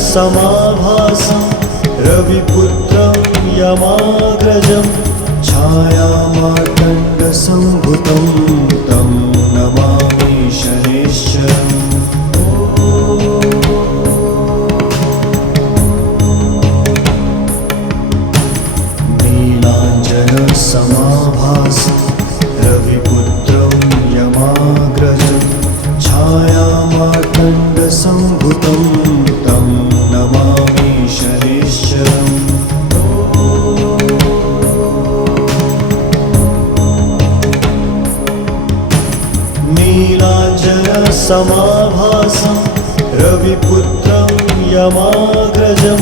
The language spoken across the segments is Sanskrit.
समाभासं रविपुत्रं यमाग्रजं छायामार्तण्डसम्भुतं तं नमामि शनैश्चरम्। नीलाञ्जनसमाभासं रविपुत्रं यमाग्रजं छायामार्तण्डसम्भुतं तं नमामि शनैश्चरम्। नीलाञ्जनसमाभासं रविपुत्रं यमाग्रजं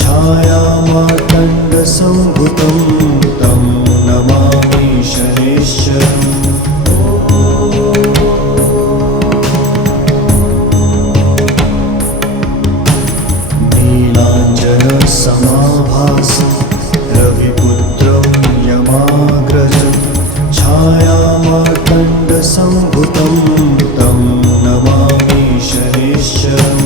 छायामार्तण्डसम्भुतं तं नमामि शनैश्चरम्। नीलाञ्जनसमाभासं रविपुत्रं यमाग्रजं छायामार्तण्डसम्भुतं तं नमामि शनैश्चरम्।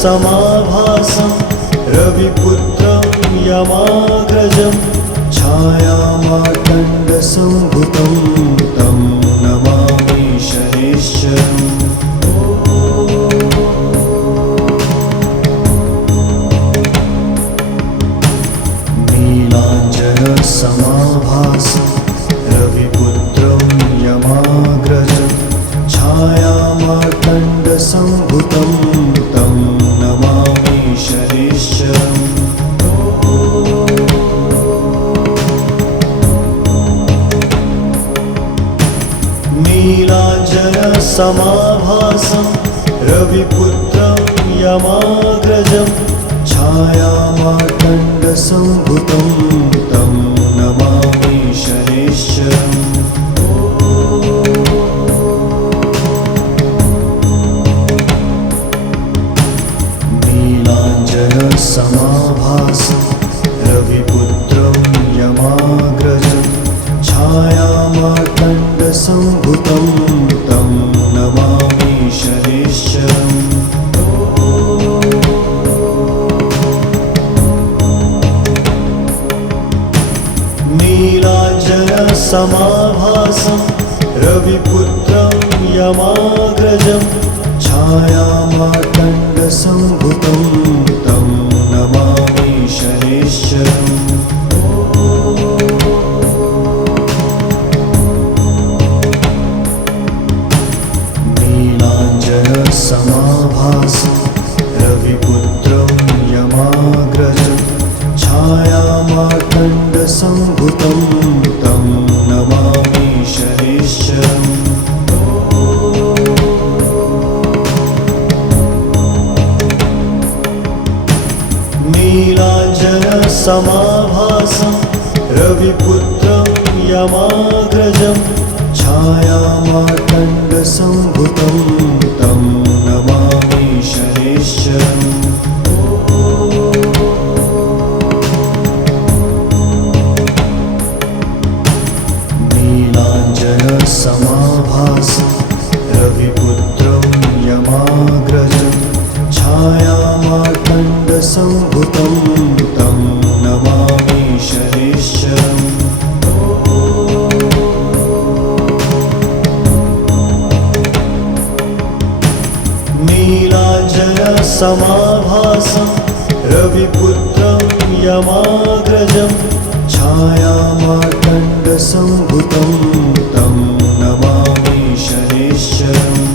नीलाञ्जनसमाभासं रविपुत्रं यमाग्रजं छायामार्तण्डसम्भुतं तं नमामि शनैश्चरम्। नीलाञ्जनसमाभासं रविपुत्रं यमाग्रजं छायामार्तण्डसम्भुतं तं नमामि शनैश्चरम्। नीलाञ्जनसमाभासं रविपुत्रं यमाग्रजं छायामार्तण्डसम्भुतं तं नमामि शनैश्चरम्। नीलाञ्जनसमाभासं रविपुत्रं यमाग्रजं छायामार्तण्डसम्भुतं तं नमामि शनैश्चरम्। नीलाञ्जनसमाभासं रविपुत्रं यमाग्रजं छायामार्तण्डसम्भुतं तं नमामि शनैश्चरम्। नीलाञ्जनसमाभासं रविपुत्रं यमाग्रजं छायामार्तण्डसम्भुतं तं नमामि शनैश्चरम्। नीलाञ्जनसमाभासं रविपुत्रं यमाग्रजं छायामार्तण्डसम्भुतं तं नमामि शनैश्चरम्। नीलाञ्जनसमाभासं रविपुत्रं यमाग्रजं छायामार्तण्डसम्भुतं तं नमामि शनैश्चरम्। नीलाञ्जनसमाभासं रविपुत्रं यमाग्रजं छायामार्तण्डसम्भुतं तं नमामि शनैश्चरम्।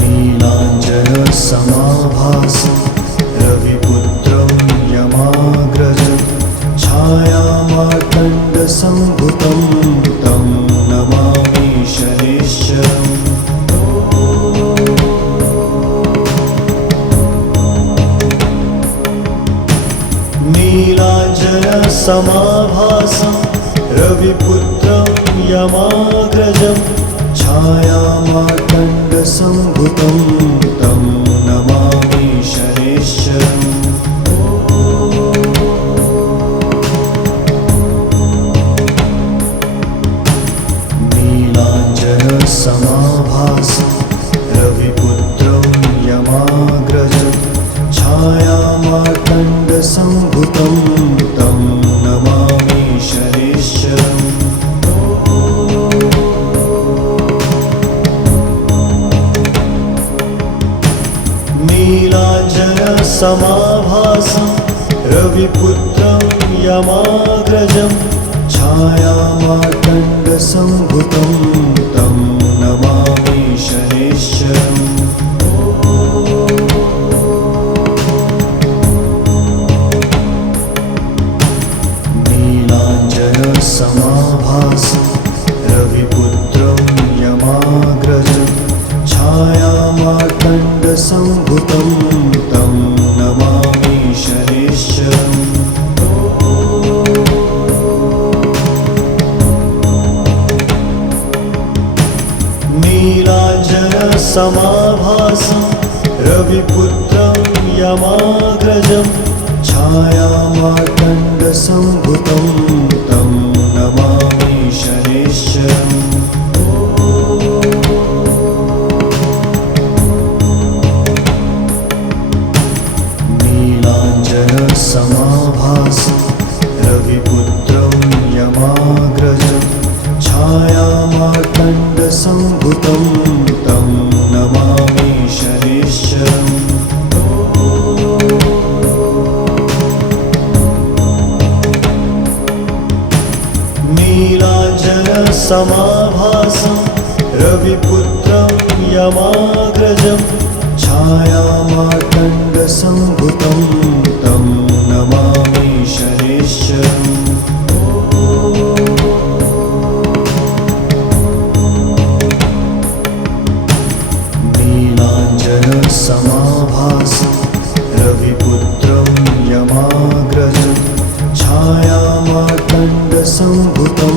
नीलाञ्जनसमाभासं रविपुत्रं यमाग्रजं छायामार्तण्डसम्भुतं तं नमामि शनैश्चरम्। नीलाञ्जनसमाभासं रविपुत्रं यमाग्रजं छायामार्तण्डसम्भुतं तं नमामि शनैश्चरम्। समाभासं रविपुत्रं यमाग्रजं छायामार्तण्डसम्भुतं तं नमामि शनैश्चरम् नीलाञ्जनसमाभासं रविपुत्रं यमाग्रजं छायामार्तण्डसम्भुतं तं नमामि शनैश्चरम् नीलाञ्जनसमाभासं रविपुत्रं यमाग्रजं छायामार्तण्डसम्भुतं तं नमामि शनैश्चरम् नीलाञ्जनसमाभासं रविपुत्रं यमाग्रजं छायामार्तण्डसम्भुतं तं नमामि शनैश्चरम् नीलाञ्जनसमाभासं रविपुत्रं यमाग्रजं छायामार्तण्डसम्भुतं तं नमामि शनैश्चरम् नीलाञ्जनसमाभासं रविपुत्रं यमाग्रजं छायामार्तण्डसम्भुतं तं नमामि शनैश्चरम् नीलाञ्जनसमाभासं रविपुत्रं यमाग्रजं छायामार्तण्डसम्भुतं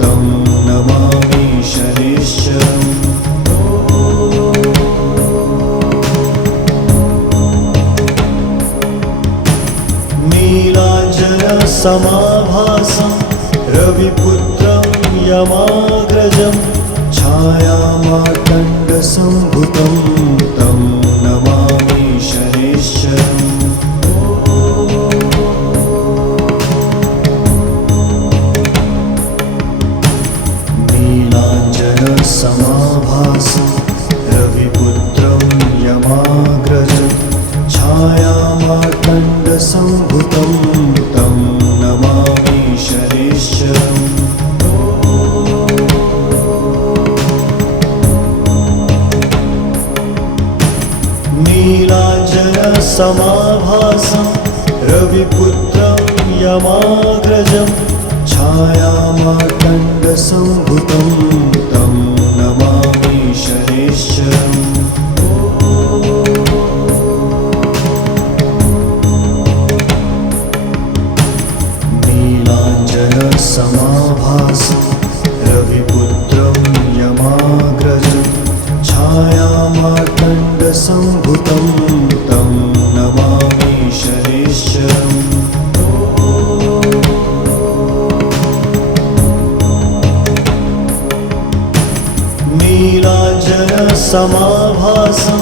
तं नमामि शनैश्चरम् नीलाञ्जनसमाभासं रविपुत्रं यमाग्रजं छायामार्तण्डसम्भुतं तं नमामि शनैश्चरम् नीलाञ्जनसमाभासं रविपुत्रं यमाग्रजं छायामार्तण्डसम्भुतं तं नमामि शनैश्चरम् नीलाञ्जनसमाभासं रविपुत्रं यमाग्रजं छायामार्तण्डसम्भुतं तं नमामि शनैश्चरम् नीलाञ्जनसमाभासं रविपुत्रं यमाग्रजं छायामार्तण्डसम्भुतं तं नमामि शनैश्चरम् नीलाञ्जनसमाभासं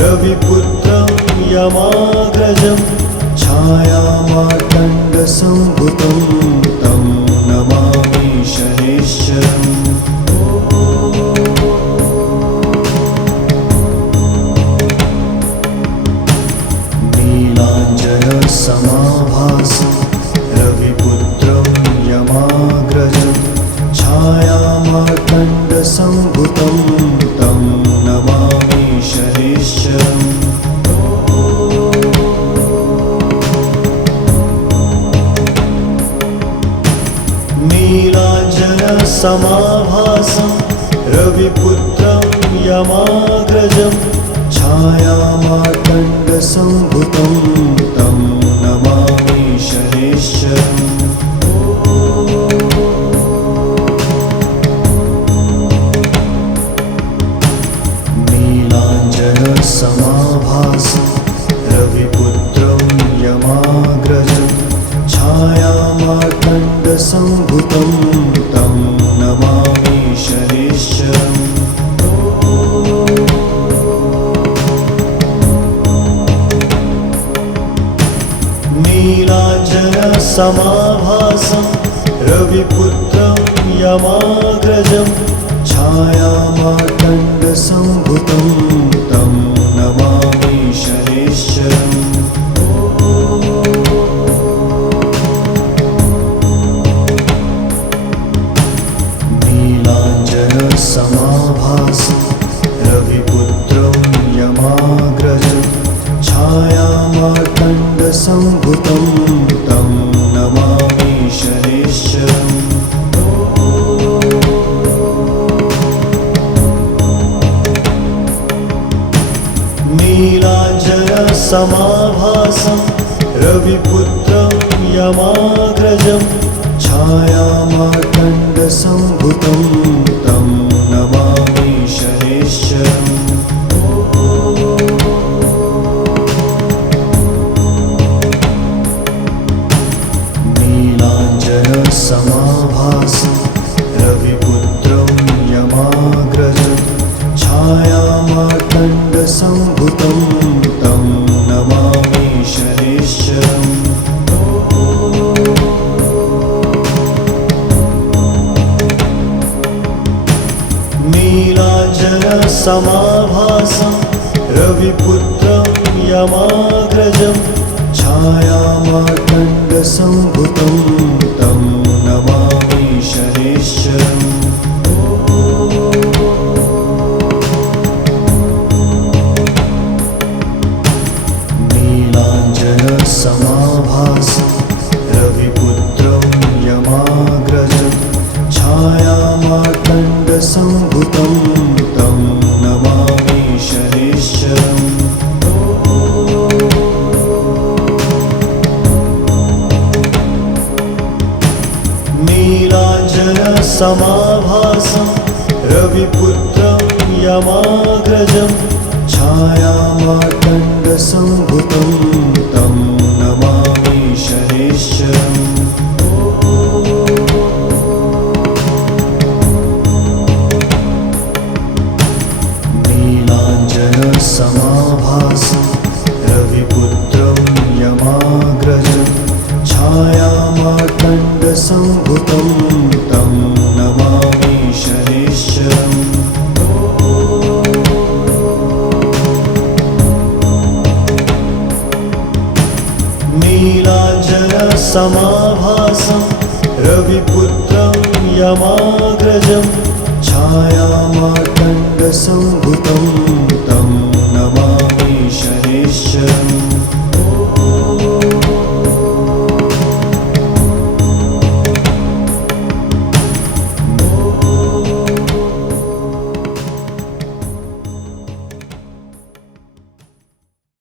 रविपुत्रं यमाग्रजं छायामार्तण्डसम्भुतं तं नमामि शनैश्चरम् नीलाञ्जनसमाभासं रविपुत्रं यमाग्रजं छायामार्तण्डसम्भुतं तं नमामि शनैश्चरम् नीलाञ्जनसमाभासं रविपुत्रं यमाग्रजं छायामार्तण्डसम्भुतं तं नमामि शनैश्चरम् नीलाञ्जनसमाभासं रविपुत्रं यमाग्रजं छायामार्तण्डसम्भुतं तं नमामि शनैश्चरम् समाभासं रविपुत्रं यमाग्रजं छायामार्तण्डसम्भुतं तं नमामि शनैश्चरम् नीलाञ्जनसमाभासं रविपुत्रं यमाग्रजं छायामार्तण्डसम्भुतं तं नमामि शनैश्चरम् नीलाञ्जनसमाभासं रविपुत्रं यमाग्रजं छायामार्तण्डसम्भुतं तं नमामि शनैश्चरम् नीलाञ्जनसमाभासं रविपुत्रं यमाग्रजं छायामार्तण्डसम्भुतं तं नमामि शनैश्चरम् नीलाञ्जनसमाभासं रविपुत्रं यमाग्रजं छायामार्तण्डसम्भुतं तं नमामि शनैश्चरम् नीलाञ्जनसमाभासं रविपुत्रं यमाग्रजं छायामार्तण्डसम्भुतं तं नमामि शनैश्चरम् नीलाञ्जनसमाभासं रविपुत्रं यमाग्रजं छायामार्तण्डसम्भुतं तं नमामि शनैश्चरम् नीलाञ्जनसमाभासं रविपुत्रं यमाग्रजं छायामार्तण्डसम्भुतं तं नमामि शनैश्चरम् नीलाञ्जनसमाभासं रविपुत्रं यमाग्रजं छायामार्तण्डसम्भुतं तं नमामि शनैश्चरम्